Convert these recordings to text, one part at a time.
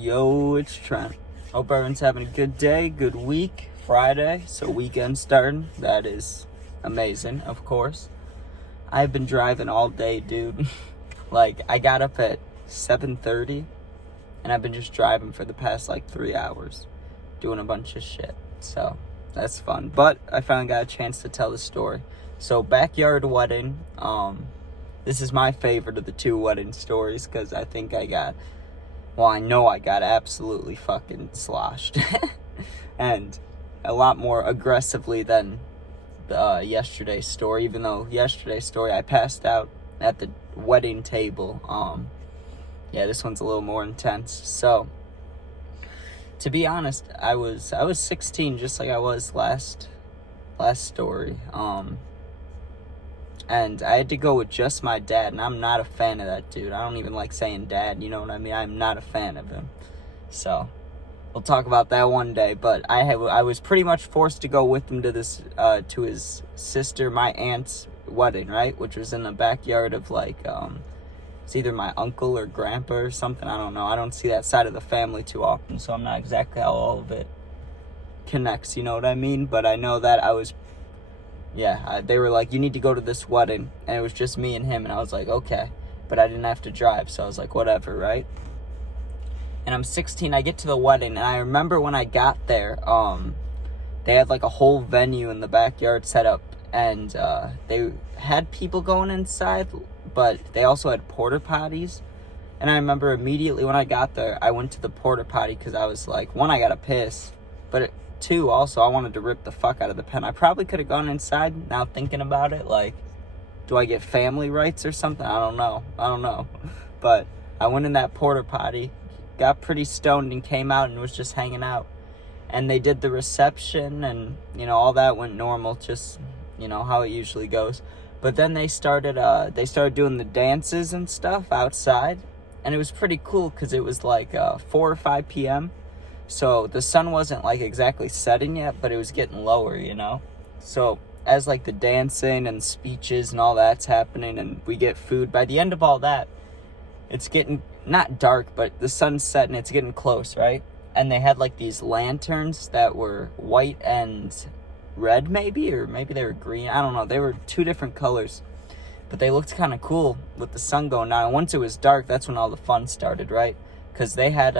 Yo, it's Trent. Hope everyone's having a good day, good week. Friday, so weekend starting. That is amazing, of course. I've been driving all day, dude. I got up at 7:30, and I've been just driving for the past, 3 hours, doing a bunch of shit. So, that's fun. But I finally got a chance to tell the story. So, backyard wedding. This is my favorite of the two wedding stories, because I think I know I got absolutely fucking sloshed. And a lot more aggressively than yesterday's story, even though yesterday's story I passed out at the wedding table. Yeah, this one's a little more intense. So, to be honest, I was 16, just like I was last story. And I had to go with just my dad, and I'm not a fan of that dude. I don't even like saying dad, you know what I mean? I'm not a fan of him. So, we'll talk about that one day. But I was pretty much forced to go with him to to his sister, my aunt's wedding, right? Which was in the backyard of it's either my uncle or grandpa or something. I don't know. I don't see that side of the family too often, so I'm not exactly how all of it connects, you know what I mean? But I know that they were like, you need to go to this wedding, and it was just me and him, and I was like, okay, but I didn't have to drive, so I was like, whatever, right? And I'm 16, I get to the wedding, and I remember when I got there, they had a whole venue in the backyard set up, and they had people going inside, but they also had porta potties. And I remember immediately when I got there, I went to the porta potty, because I was like, one, I gotta piss, but two, also, I wanted to rip the fuck out of the pen. I probably could have gone inside, now thinking about it, do I get family rights or something? I don't know. But I went in that porta potty, got pretty stoned, and came out and was just hanging out. And they did the reception, and, all that went normal, just, how it usually goes. But then they started doing the dances and stuff outside, and it was pretty cool, because it was 4 or 5 p.m., so the sun wasn't exactly setting yet, but it was getting lower, So as the dancing and speeches and all that's happening, and we get food, by the end of all that, it's getting not dark, but the sun's setting, it's getting close, right? And they had these lanterns that were white and red, maybe, or maybe they were green. I don't know. They were two different colors, but they looked kind of cool with the sun going down. And once it was dark, that's when all the fun started, right? Because they had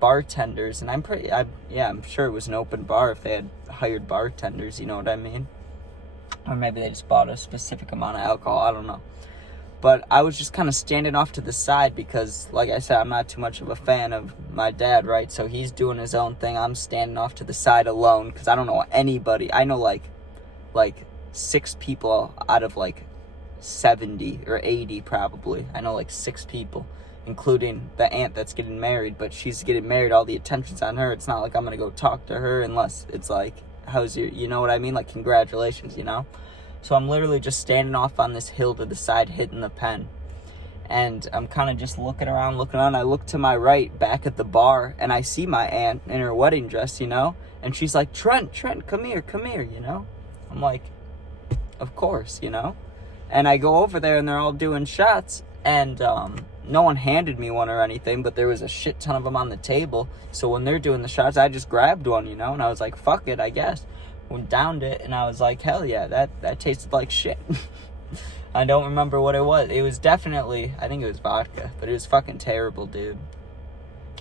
bartenders, and I'm sure it was an open bar if they had hired bartenders, you know what I mean? Or maybe they just bought a specific amount of alcohol, I don't know. But I was just kind of standing off to the side because, like I said, I'm not too much of a fan of my dad, right? So he's doing his own thing. I'm standing off to the side alone because I don't know anybody. I know like 6 people out of 70 or 80 probably. I know 6 people, including the aunt that's getting married. But she's getting married, all the attention's on her. It's not like I'm going to go talk to her unless it's how's your, you know what I mean? Congratulations, So I'm literally just standing off on this hill to the side, hitting the pen. And I'm kind of just looking around. I look to my right, back at the bar, and I see my aunt in her wedding dress, And she's like, Trent, come here, I'm like, of course, And I go over there, and they're all doing shots, and no one handed me one or anything, but there was a shit ton of them on the table. So when they're doing the shots, I just grabbed one, And I was like, fuck it, I guess. Downed it, and I was like, hell yeah, that tasted like shit. I don't remember what it was. It was definitely, I think it was vodka, but it was fucking terrible, dude.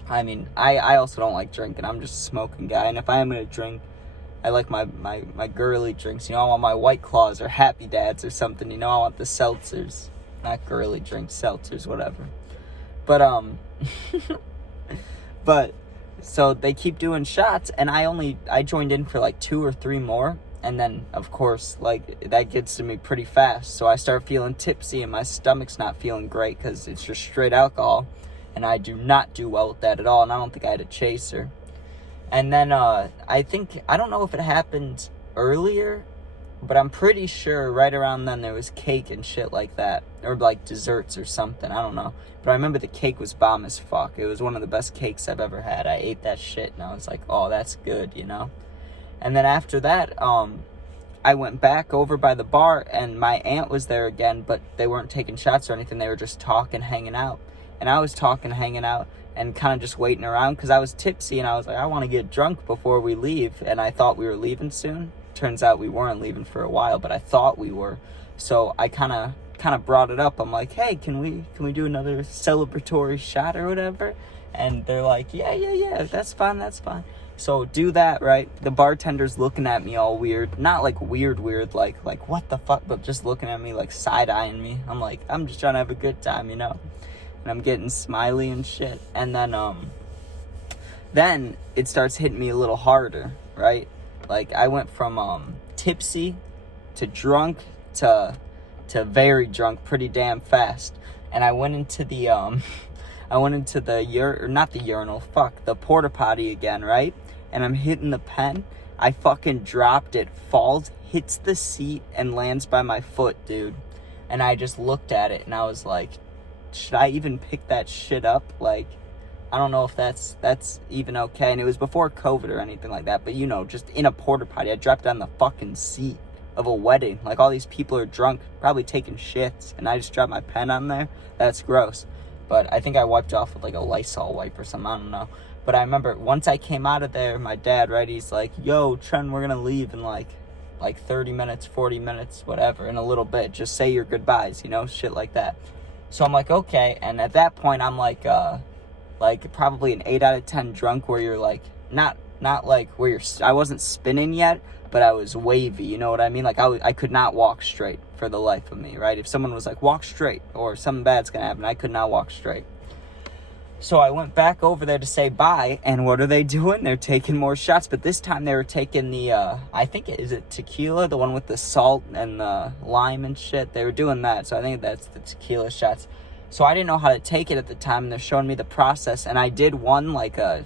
I mean, I also don't like drinking. I'm just a smoking guy, and if I am gonna drink, I like my girly drinks. I want my White Claws or Happy Dads or something. I want the seltzers, not girly drinks, seltzers, whatever. But so they keep doing shots, and I joined in for 2 or 3 more, and then of course that gets to me pretty fast, so I start feeling tipsy and my stomach's not feeling great because it's just straight alcohol, and I do not do well with that at all, and I don't think I had a chaser. And then I don't know if it happened earlier, but I'm pretty sure right around then there was cake and shit like that, or desserts or something, I don't know. But I remember the cake was bomb as fuck. It was one of the best cakes I've ever had. I ate that shit, and I was like, oh, that's good, And then after that, I went back over by the bar, and my aunt was there again, but they weren't taking shots or anything. They were just talking, hanging out. And I was talking, hanging out, and kind of just waiting around because I was tipsy and I was like, I want to get drunk before we leave. And I thought we were leaving soon. Turns out we weren't leaving for a while, but I thought we were. So I kind of brought it up. I'm like, hey, can we do another celebratory shot or whatever? And they're like, yeah, that's fine. So do that, right? The bartender's looking at me all weird. Not like weird, like what the fuck, but just looking at me like side-eyeing me. I'm like, I'm just trying to have a good time, And I'm getting smiley and shit. And then it starts hitting me a little harder, right? Like I went from tipsy to drunk to very drunk pretty damn fast. And I went into the the porta potty again, right? And I'm hitting the pen. I fucking dropped it, falls, hits the seat, and lands by my foot, dude. And I just looked at it, and I was like, should I even pick that shit up? Like, I don't know if that's even okay. And it was before COVID or anything like that. But, just in a porta potty, I dropped on the fucking seat of a wedding. Like, all these people are drunk, probably taking shits, and I just dropped my pen on there. That's gross. But I think I wiped off with, like, a Lysol wipe or something. I don't know. But I remember once I came out of there, my dad, right, he's like, yo, Trent, we're going to leave in, like 30 minutes, 40 minutes, whatever, in a little bit. Just say your goodbyes, shit like that. So I'm like, okay. And at that point, I'm like probably an 8 out of 10 drunk where you're, like, not like where I wasn't spinning yet, but I was wavy, you know what I mean? Like, I could not walk straight for the life of me, right? If someone was like, walk straight, or something bad's gonna happen, I could not walk straight. So I went back over there to say bye, and what are they doing? They're taking more shots, but this time they were taking the, I think, is it tequila? The one with the salt and the lime and shit? They were doing that, so I think that's the tequila shots. So I didn't know how to take it at the time, and they're showing me the process, and I did one, like a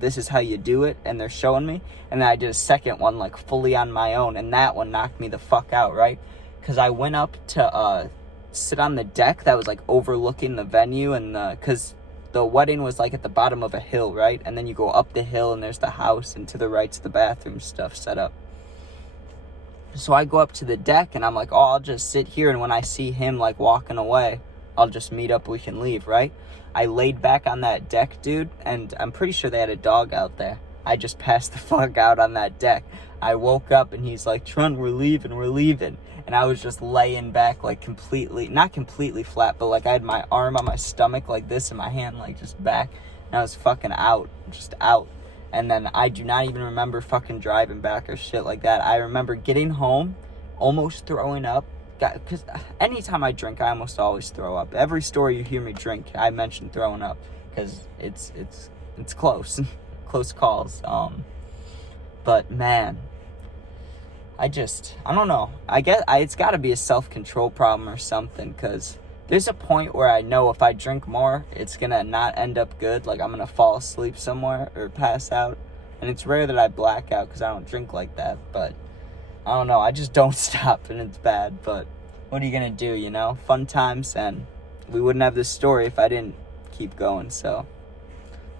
this is how you do it, and they're showing me, and then I did a second one, like, fully on my own, and that one knocked me the fuck out, right? Because I went up to sit on the deck that was, like, overlooking the venue, and because the wedding was, like, at the bottom of a hill, right? And then you go up the hill, and there's the house, and to the right's the bathroom stuff set up. So I go up to the deck, and I'm like, oh, I'll just sit here, and when I see him, like, walking away, I'll just meet up, we can leave, right? I laid back on that deck, dude, and I'm pretty sure they had a dog out there. I just passed the fuck out on that deck. I woke up, and he's like, Trent, we're leaving. And I was just laying back, like, not completely flat, but, like, I had my arm on my stomach like this and my hand, like, just back. And I was fucking just out. And then I do not even remember fucking driving back or shit like that. I remember getting home, almost throwing up. Because anytime I drink, I almost always throw up. Every story you hear me drink, I mention throwing up. Because it's close. Close calls. But, man, I don't know. I guess it's got to be a self-control problem or something, because there's a point where I know if I drink more, it's going to not end up good. Like, I'm going to fall asleep somewhere or pass out. And it's rare that I black out because I don't drink like that. But, I don't know. I just don't stop, and it's bad. But what are you going to do, Fun times, and we wouldn't have this story if I didn't keep going. So,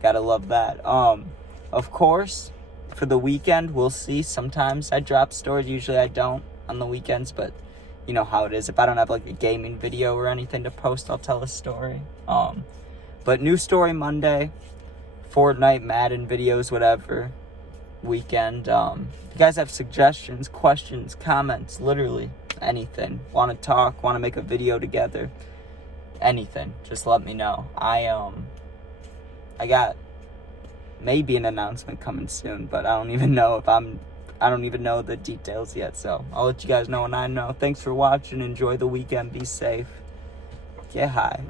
got to love that. Of course, for the weekend, we'll see. Sometimes I drop stories. Usually I don't on the weekends, but you know how it is. If I don't have like a gaming video or anything to post, I'll tell a story. But new story Monday, Fortnite, Madden videos, whatever, weekend. If you guys have suggestions, questions, comments, literally anything, want to talk, want to make a video together, anything, just let me know. I got maybe an announcement coming soon, but I don't even know I don't even know the details yet, so I'll let you guys know when I know. Thanks for watching. Enjoy the weekend. Be safe. Get high.